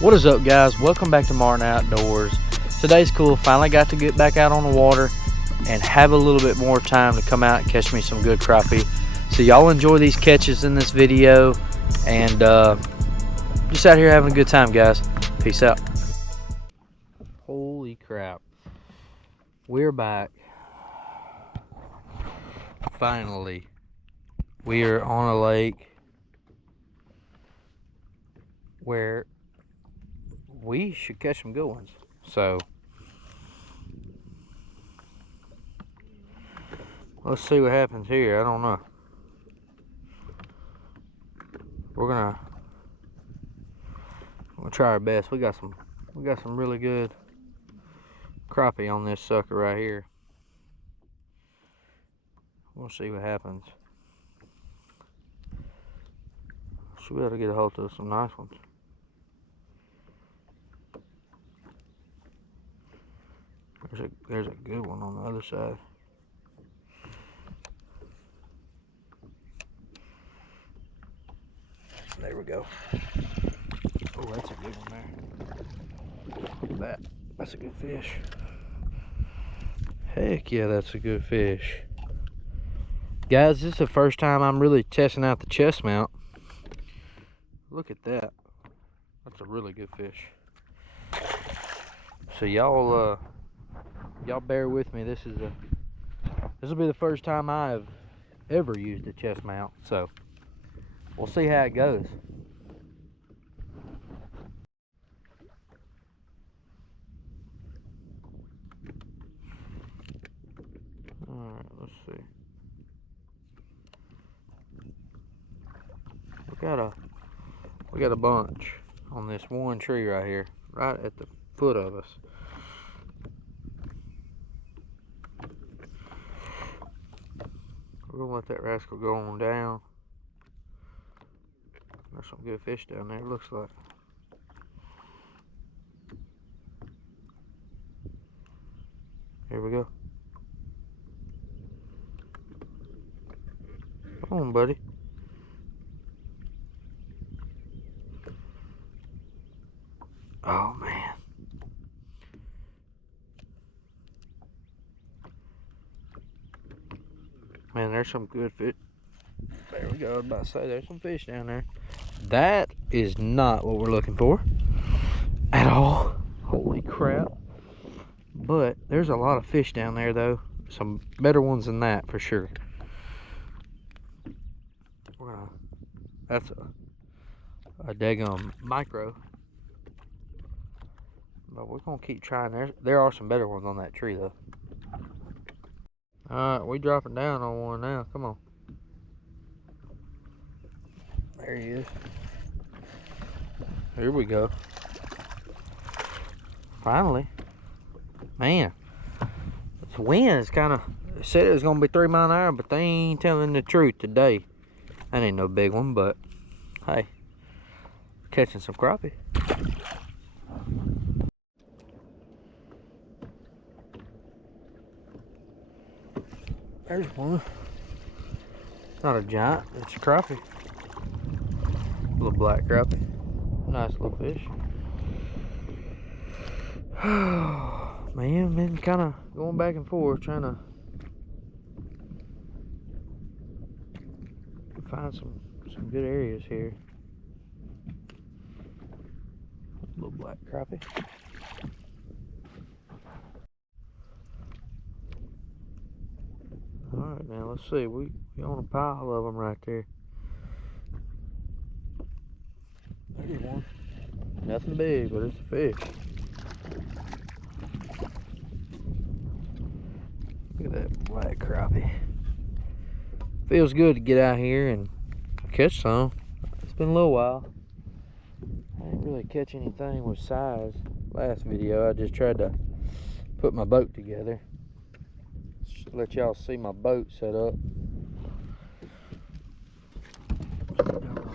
What is up, guys? Welcome back to Martin Outdoors. Today's cool. Finally got to get back out on the water and have a little bit more time to come out and catch me some good crappie. So y'all enjoy these catches in this video, and just out here having a good time, guys. Peace out. Holy crap, we're back. Finally, we are on a lake where we should catch some good ones. So let's see what happens here. I don't know. We're gonna try our best. We got some really good crappie on this sucker right here. We'll see what happens. Should be able to get a hold of some nice ones. There's a good one on the other side. There we go. Oh, that's a good one there. Look at that. That's a good fish. Heck yeah, that's a good fish. Guys, this is the first time I'm really testing out the chest mount. Look at that. That's a really good fish. So y'all bear with me. This will be the first time I've ever used a chest mount, so we'll see how it goes. Alright, let's see. We got a bunch on this one tree right here, right at the foot of us. We're gonna let that rascal go on down. There's some good fish down there, it looks like. Here we go. Come on, buddy. Oh, man. Man, there's some good fish. There we go. I was about to say, there's some fish down there. That is not what we're looking for at all. Holy crap. But there's a lot of fish down there, though. Some better ones than that, for sure. That's a daggum micro. But we're gonna keep trying. There are some better ones on that tree, though. Alright, we dropping down on one now. Come on. There he is. Here we go. Finally. Man, this wind is kind of, said it was gonna be 3 miles an hour, but they ain't telling the truth today. That ain't no big one, but hey, catching some crappie. There's one. Not a giant, it's a crappie. Little black crappie. Nice little fish. Man, been kind of going back and forth trying to find some good areas here. Little black crappie. Alright, now let's see. We on a pile of them right there. There's one. Nothing big, but it's a fish. Look at that black crappie. Feels good to get out here and catch some. It's been a little while. I didn't really catch anything with size last video. I just tried to put my boat together. Just let y'all see my boat set up.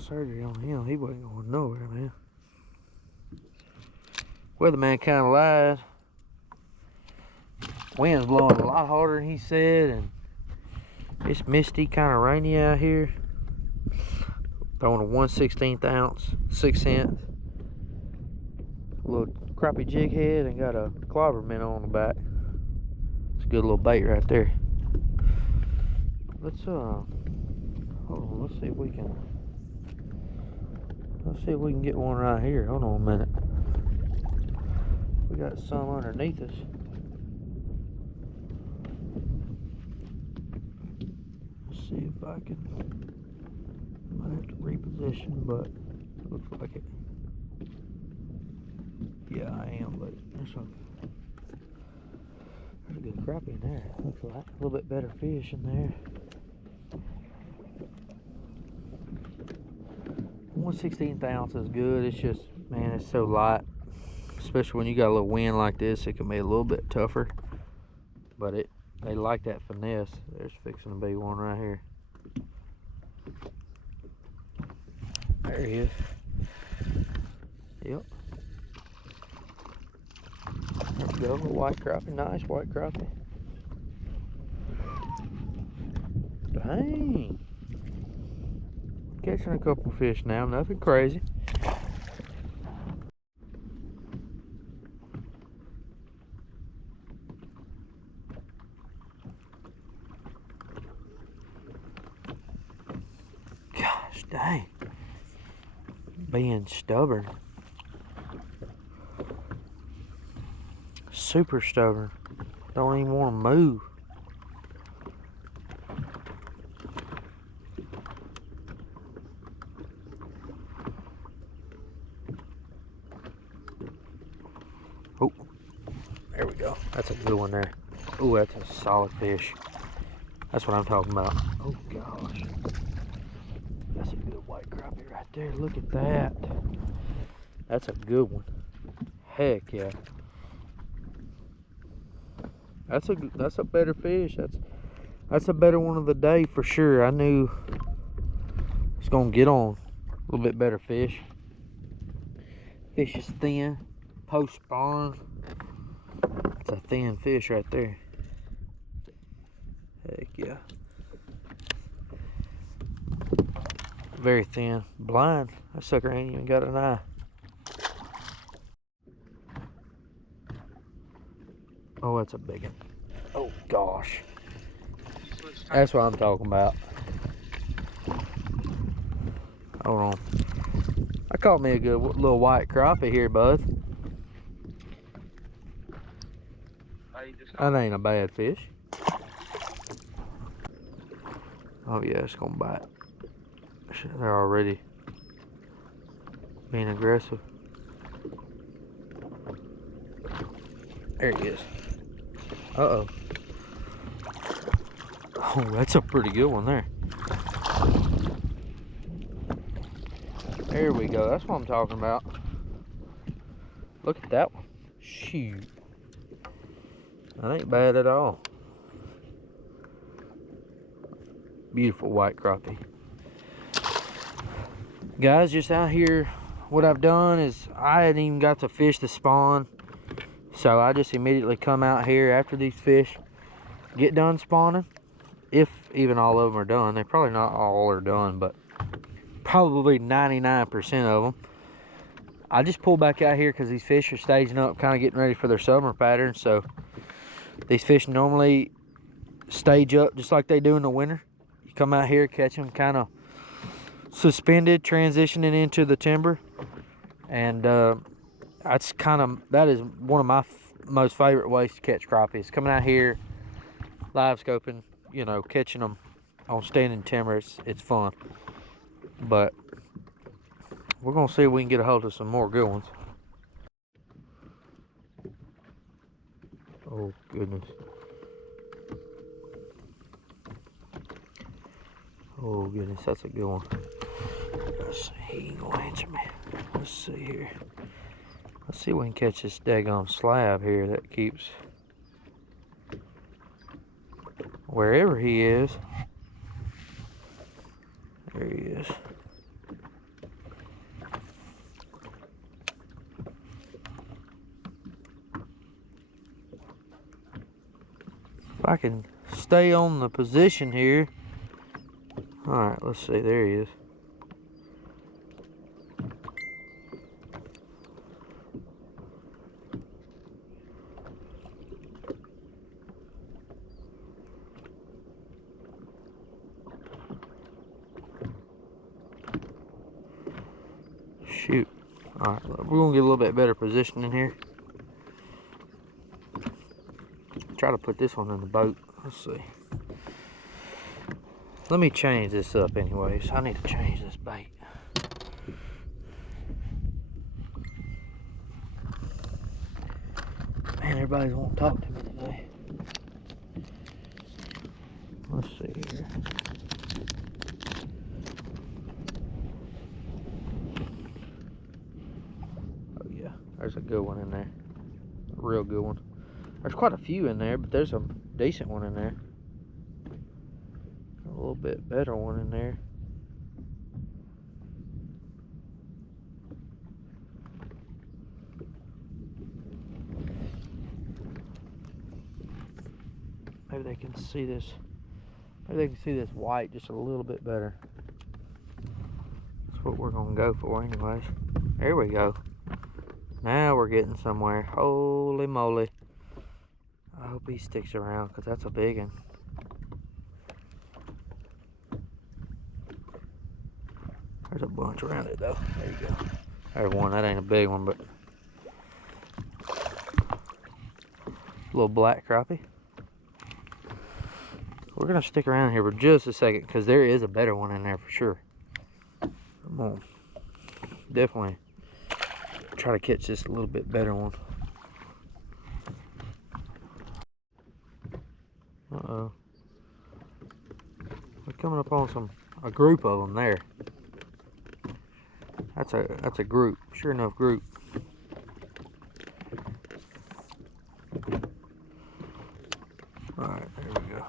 Surgery on him. He wasn't going nowhere, man. Weatherman kind of lied. Wind's blowing a lot harder than he said, and it's misty, kind of rainy out here. Throwing a 1/16 ounce, 6 cents. little crappie jig head and got a clobber minnow on the back. It's a good little bait right there. Let's hold on, let's see if we can get one right here. Hold on a minute. We got some underneath us. Let's see if I can. Might have to reposition, but it looks like it. Yeah, I am, but there's a good crappie in there. Looks like a little bit better fish in there. 1/16 ounce is good. It's just, man, it's so light. Especially when you got a little wind like this, it can be a little bit tougher. But they like that finesse. There's fixing to be one right here. There he is. Yep. There we go, a white crappie, nice white crappie. Dang. Catching a couple fish now, nothing crazy. Gosh dang. Being stubborn. Super stubborn. Don't even want to move. Oh, there we go. That's a good one there. Oh, that's a solid fish. That's what I'm talking about. Oh gosh. That's a good white crappie right there. Look at that. That's a good one. Heck yeah. That's a better fish. That's a better one of the day for sure. I knew it's gonna get on a little bit better fish. Fish is thin, post spawn. It's a thin fish right there. Heck yeah. Very thin. Blind. That sucker ain't even got an eye. Oh, that's a big one. Oh gosh. That's what I'm talking about. Hold on. I caught me a good little white crappie here, bud. That ain't a bad fish. Oh yeah, it's gonna bite. They're already being aggressive. There he is. Uh-oh. Oh, that's a pretty good one there. There we go. That's what I'm talking about. Look at that one. Shoot. That ain't bad at all. Beautiful white crappie. Guys, just out here, what I've done is I hadn't even got to fish the spawn. So I just immediately come out here after these fish get done spawning. If even all of them are done. They're probably not all are done, but probably 99% of them. I just pull back out here because these fish are staging up, kind of getting ready for their summer pattern. So these fish normally stage up just like they do in the winter. You come out here, catch them kind of suspended, transitioning into the timber. And that is one of my most favorite ways to catch crappies. Coming out here, live scoping, you know, catching them on standing timber. It's fun. But we're gonna see if we can get a hold of some more good ones. Oh goodness. Oh goodness, that's a good one. Let's see, he ain't gonna answer me. Let's see here. Let's see if we can catch this daggone slab here that keeps wherever he is. There he is. If I can stay on the position here. Alright, let's see, there he is. Shoot. Alright, we're gonna get a little bit better position in here. Try to put this one in the boat. Let's see. Let me change this up anyways. I need to change this bait. Man, everybody's wanting to talk to me today. Let's see here. Oh yeah, there's a good one in there. A real good one. There's quite a few in there, but there's a decent one in there. A little bit better one in there. Maybe they can see this. Maybe they can see this white just a little bit better. That's what we're gonna go for anyways. There we go. Now we're getting somewhere. Holy moly. I hope he sticks around because that's a big one. There's a bunch around it though. There you go. There's one. That ain't a big one, but a little black crappie. We're gonna stick around here for just a second because there is a better one in there for sure. I'm gonna definitely try to catch this a little bit better one. Uh-oh. We're coming up on a group of them there. That's a group. Sure enough group. Alright, there we go.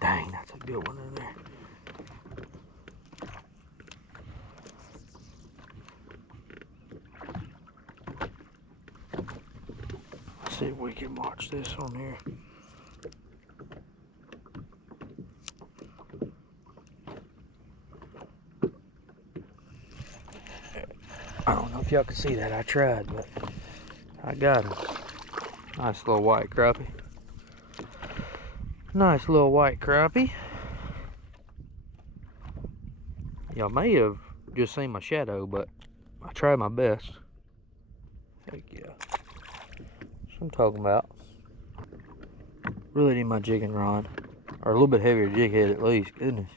Dang, that's a good one in there. Let's see if we can watch this on here. I don't know if y'all can see that. I tried, but I got him. Nice little white crappie. Nice little white crappie. Y'all may have just seen my shadow, but I tried my best. Heck yeah. That's what I'm talking about. Really need my jigging rod. Or a little bit heavier jig head at least. Goodness.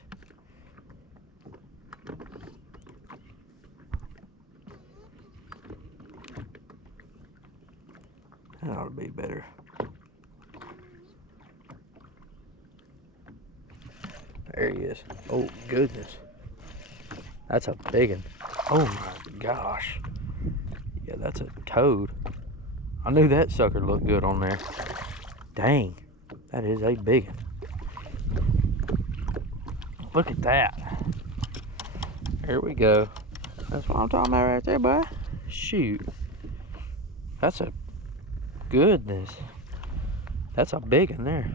That ought to be better. There he is. Oh, goodness. That's a big one. Oh my gosh. Yeah, that's a toad. I knew that sucker looked good on there. Dang. That is a big one. Look at that. There we go. That's what I'm talking about right there, boy. Shoot. That's a goodness. That's a big one there.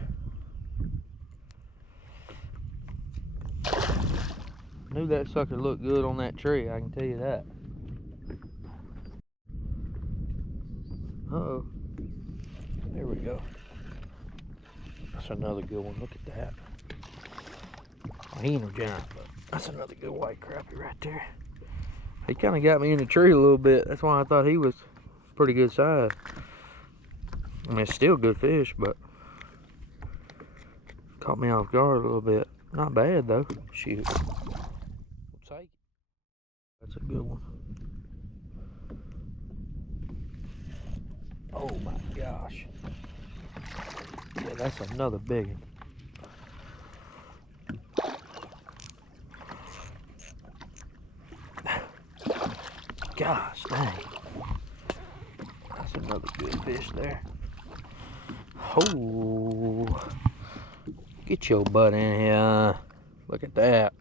Knew that sucker looked good on that tree, I can tell you that. Uh-oh. There we go. That's another good one. Look at that. Well, he ain't no giant, but that's another good white crappie right there. He kind of got me in the tree a little bit. That's why I thought he was pretty good size. I mean, it's still good fish, but caught me off guard a little bit. Not bad, though. Shoot. We'll take it. That's a good one. Oh, my gosh. Yeah, that's another big one. Gosh dang. That's another good fish there. Oh, get your butt in here. Look at that.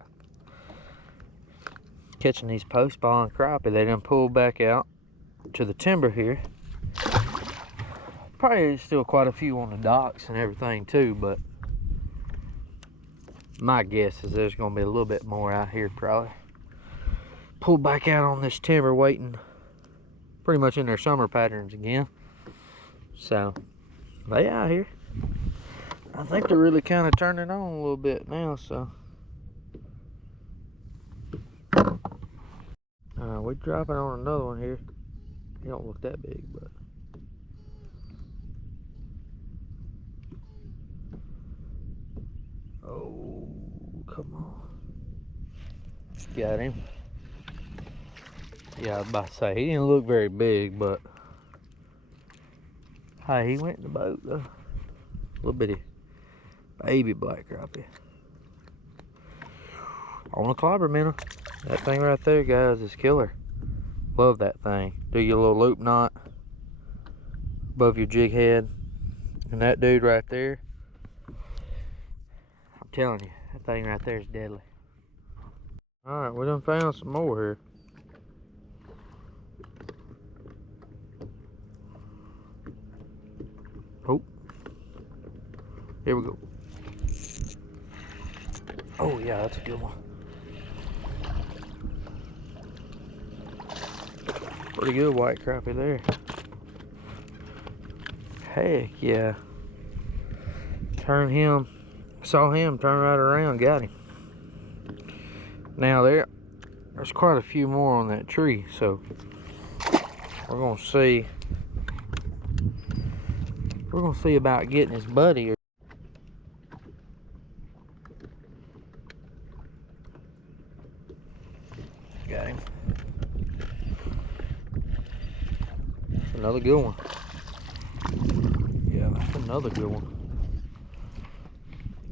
Catching these post spawn crappie. They done pulled back out to the timber here. Probably still quite a few on the docks and everything too, but my guess is there's gonna be a little bit more out here probably. Pulled back out on this timber waiting pretty much in their summer patterns again. So They out here. I think they're really kind of turning on a little bit now, so. We're dropping on another one here. He don't look that big, but. Oh, come on. Got him. Yeah, I was about to say, he didn't look very big, but. Hey, he went in the boat, though. Little bitty baby black crappie. On a clobber minnow. That thing right there, guys, is killer. Love that thing. Do your little loop knot above your jig head. And that dude right there, I'm telling you, that thing right there is deadly. Alright, we done found some more here. Oh. Here we go. Oh yeah, that's a good one. Pretty good white crappie there. Heck yeah. Saw him turn right around, got him. Now there's quite a few more on that tree, so we're gonna see about getting his buddy. Got him. That's another good one. Yeah, that's another good one.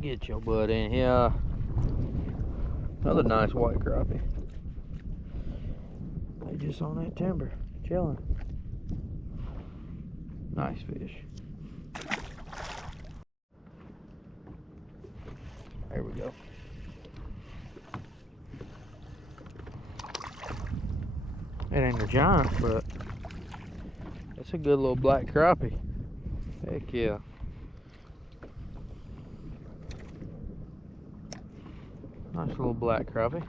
Get your butt in here. Another nice white crappie. They just on that timber, chilling. Nice fish. There we go. It ain't a giant, but it's a good little black crappie. Heck yeah. Nice little black crappie.